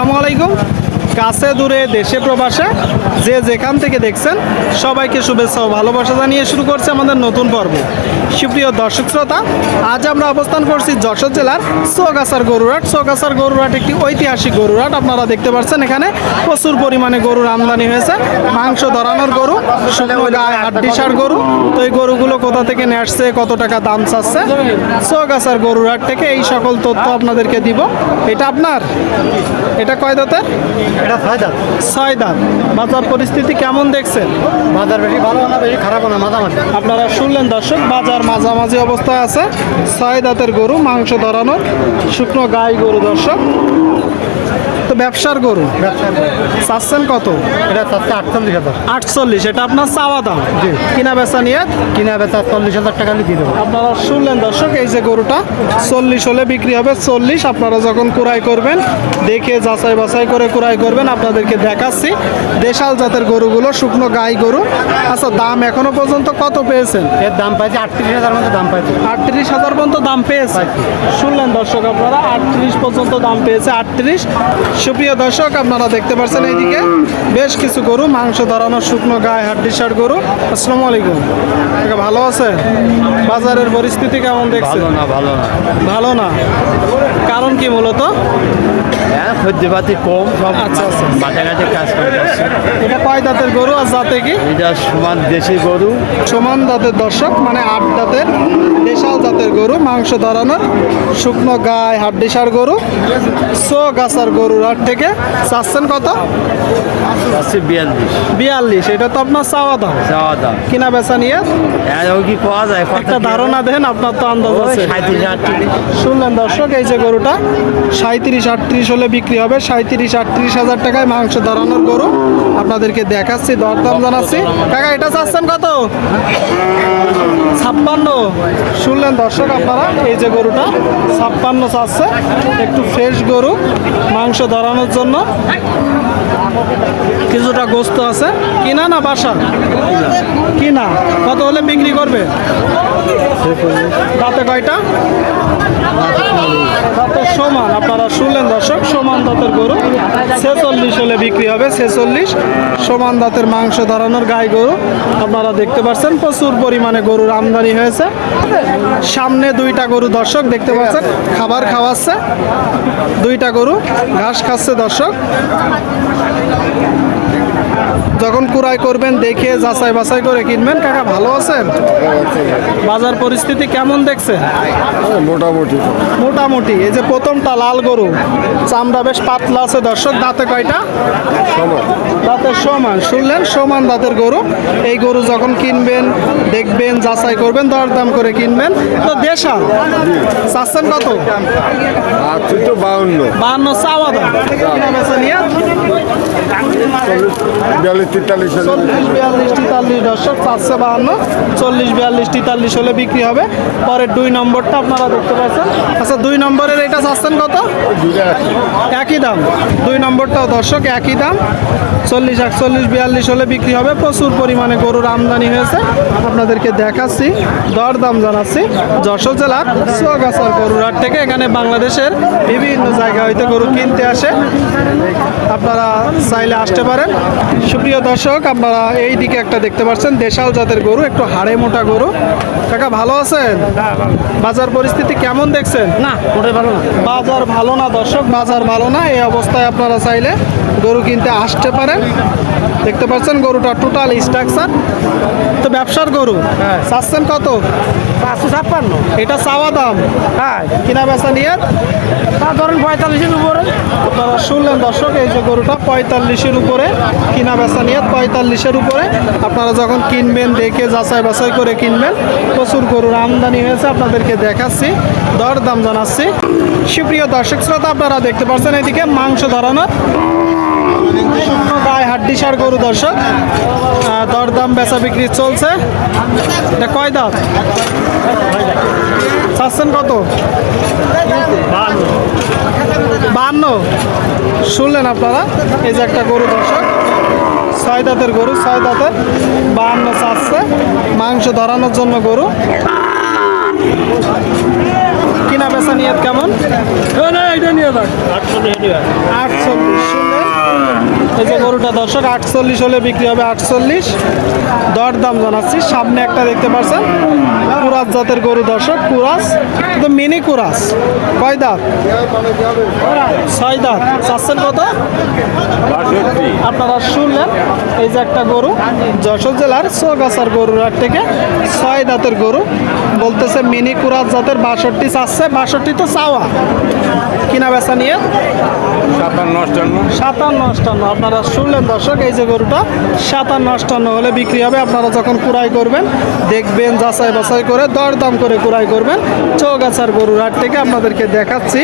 আসসালামু আলাইকুম। কাছে দূরে দেশে প্রবাসে যে যেখান থেকে দেখছেন সবাইকে শুভেচ্ছা ও ভালোবাসা জানিয়ে শুরু করছে আমাদের নতুন পর্ব। সুপ্রিয় দর্শক শ্রোতা, আজ আমরা অবস্থান করছি যশোর জেলার চৌগাছার গরুরহাট। চৌগাছার গরুরহাট একটি ঐতিহাসিক গরুরহাট। আপনারা দেখতে পাচ্ছেন এখানে প্রচুর পরিমাণে গরুর আমদানি হয়েছে। মাংস ধরানোর গরু, শুকনো গায়ে হাড্ডিসার গরু। তো এই গরুগুলো কোথা থেকে নিয়ে আসছে, কত টাকা দাম চাচ্ছে, চৌগাছার গরুরহাট থেকে এই সকল তথ্য আপনাদেরকে দিব। এটা আপনার, এটা কয় দাঁতের? এটা 6 দাঁত। 6 দাঁত। বাজার পরিস্থিতি কেমন দেখছেন? বাজার বেশি ভালো না বেশি খারাপ না, মাঝামাঝি। আপনারা শুনলেন দর্শক, বাজার মাঝামাঝি অবস্থায় আছে। 6 দাঁতের গরু, মাংস ধরানোর শুকনো গাই গরু দর্শক। তো ব্যবসার গরু চাচ্ছেন কত? এটা চাচ্ছে 48,000। 48। এটা আপনার চাওয়া দাম? জি। কিনা বেচা নিয়ে? কিনা বেচা 40,000 টাকা দিয়ে দেবো। আপনারা শুনলেন দর্শক, এই যে গরুটা 40 হলে বিক্রি হবে। 40 আপনারা যখন কুড়াই করবেন দেখে যাচাই বাছাই করে কুড়াই করবেন। আপনাদেরকে দেখাচ্ছি দেশাল জাতের গরুগুলো, শুকনো গাই গরু। আচ্ছা, দাম এখনো পর্যন্ত কত পেয়েছেন? এর দাম পাইছে 38,000 মতো দাম পাইছে। 38,000 পর্যন্ত দাম পেয়েছে। শুনলেন দর্শক, আপনারা 38 পর্যন্ত দাম পেয়েছে। 38। সুপ্রিয় দর্শক, আপনারা দেখতে পাচ্ছেন এইদিকে বেশ কিছু গরু, মাংস ধরানো শুকনো গায়ে হাড্ডিসার গরু। আসসালামু আলাইকুম। ভালো আছে? বাজারের পরিস্থিতি কেমন দেখছেন? ভালো না। ভালো না, কারণ কি মূলত? হ্যাঁ, খদ্যপাতি কম সব। আচ্ছা আচ্ছা। মাঠে ঘাটে কাজ করে যাচ্ছে। এটা কয় দাঁতের গরু আর জাতে কি? এটা সমান দেশি গরু। সমান দাঁতের দর্শক, মানে 8 দাঁতের দেশাল জাতের গরু, মাংস ধরানোর শুকনো গায়ে হাড্ডিসার গরু, চৌগাছার গরুর হাট থেকে। চাচ্ছেন কত? আছে 42। 42। এটা তো আপনার চাওয়া দাম। যাওয়া দাম কিনা বেচা নিয়ে কি পাওয়া যায়? একটা ধারণা দেন, আপনার তো আন্দাজ আছে। 37,000। শুনলেন দর্শক, এই যে গরুটা 37-38 হলে বিক্রি হবে। 37-38,000 টাকায় মাংস ধরানোর গরু আপনাদেরকে দেখাচ্ছি, দরদাম জানাচ্ছি। কাকা, এটা চাচ্ছেন কত? 56। শুনলেন দর্শক আপনারা, এই যে গরুটা 56 চাচ্ছে। একটু ফ্রেশ গরু, মাংস ধরানোর জন্য। কিছুটা গোস্ত আছে। কিনা না বাসা? কিনা। কত হলে বিক্রি করবে? দাঁতে কয়টা? দাঁতের সমান। আপনারা শুনলেন দর্শক, সমান দাঁতের গরু 46 হলে বিক্রি হবে। 46 সমান দাঁতের মাংস ধরানোর গাই গরু আপনারা দেখতে পাচ্ছেন। প্রচুর পরিমাণে গরুর আমদানি হয়েছে। সামনে 2টা গরু দর্শক দেখতে পাচ্ছেন, খাবার খাওয়াচ্ছে। 2টা গরু ঘাস খাচ্ছে দর্শক। যখন কুড়াই করবেন দেখে যাচাই বাছাই করে কিনবেন। কাকা, ভালো আছেন? বাজার পরিস্থিতি কেমন দেখছেন? মোটামুটি। মোটামুটি। এই যে প্রথমটা লাল গরু, চামড়া বেশ পাতলা আছে দর্শক। দাঁতে কয়টা? দাঁতের সমান। শুনলেন, সমান দাঁতের গরু। এই গরু যখন কিনবেন দেখবেন, যাচাই করবেন, দরদাম করে কিনবেন। তো দেশাল চাচ্ছেন কত? 52 চাওয়া দাম। কিনা বেচা নিয়ে 40-42-43 দর্শক চাচ্ছে 52। 40-42-43 হলে বিক্রি হবে। পরের 2 নম্বরটা আপনারা দেখতে পাচ্ছেন। আচ্ছা, 2 নম্বরের এটা চাচ্ছেন কত? একই দাম। 2 নম্বরটাও দর্শক একই দাম। 40-41-42 হলে বিক্রি হবে। প্রচুর পরিমাণে গরুর আমদানি হয়েছে, আপনাদেরকে দেখাচ্ছি, দরদাম জানাচ্ছি। যশোর জেলার চৌগাছার গরুরহাট থেকে। এখানে বাংলাদেশের বিভিন্ন জায়গা হইতে গরু কিনতে আসে, আপনারা চাইলে আসতে পারেন। সুপ্রিয় দর্শক, আপনারা এই দিকে একটা দেখতে পাচ্ছেন দেশাল জাতের গরু, একটু হাড়ে মোটা গরু। কাকা, ভালো আছেন? বাজার পরিস্থিতি কেমন দেখছেন? না, ওটাই ভালো না। বাজার ভালো না দর্শক, বাজার ভালো না। এই অবস্থায় আপনারা চাইলে গরু কিনতে আসতে পারেন। দেখতে পাচ্ছেন গরুটা টোটাল স্ট্রাকচার। তো ব্যবসার গরু চাচ্ছেন কত? 556। এটা চাওয়া দাম। হ্যাঁ, কিনা বেচা নিয়ে তা ধরেন 45-এর উপরে। আপনারা শুনলেন দর্শক, এই যে গরুটা 45-এর উপরে কিনা বেচা নিয়ে, 45-এর উপরে। আপনারা যখন কিনবেন দেখে যাচাই বাছাই করে কিনবেন। প্রচুর গরুর আমদানি হয়েছে, আপনাদেরকে দেখাচ্ছি, দরদাম জানাচ্ছি। সুপ্রিয় দর্শক শ্রোতা, আপনারা দেখতে পাচ্ছেন এদিকে মাংস ধরানো শুকনো গায়ে হাড্ডিসার গরু দর্শক। দরদাম বেচা বিক্রি চলছে। এটা কয় দাঁত? চাচ্ছেন কত? 52। শুনলেন আপনারা, এই যে একটা গরু দর্শক, 6 দাঁতের গরু, 6 দাঁতের, 52 চাচ্ছে। মাংস ধরানোর জন্য গরু। কিনা বেচা নিয়ত কেমন? 48। এই যে গরুটা দর্শক 48 হলে বিক্রি হবে, 48 দর দাম জানাচ্ছি। সামনে একটা দেখতে পাচ্ছেন কুরাস জাতের গরু দর্শক, কুরাস কিন্তু মিনি কুরাস। কয় দাঁত? 6 দাঁত। চাচ্ছেন কত? আপনারা শুনলেন, এই যে একটা গরু যশোর জেলার চৌগাছার গরুর হাট থেকে 6 দাঁতের গরু বলতেছে মিনি কুরাস জাতের 62 চাচ্ছে। 62 তো চাওয়া, কিনা বেচা নিয়ে 57-58। আপনারা শুনলেন দর্শক, এই যে গরুটা 57-58 হলে বিক্রি হবে। আপনারা যখন কুড়াই করবেন দেখবেন, যাচাই বাছাই করে দরদাম করে কুড়াই করবেন। চৌগাছার গরুর হাট থেকে আপনাদেরকে দেখাচ্ছি।